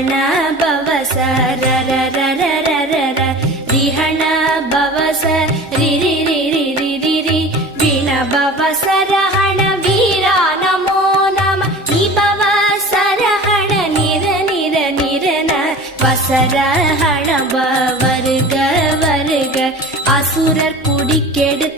ரிஹண பவச ரர ரர ரர ர ரிஹண பவச ரிரி ரிரி ரிரி ரி விண பவச ரஹண வீரா நமோ நம நிபவச ரஹண நிர நிர நிரன வசரஹண வருக வருக அசுரர் குடிக்கெடு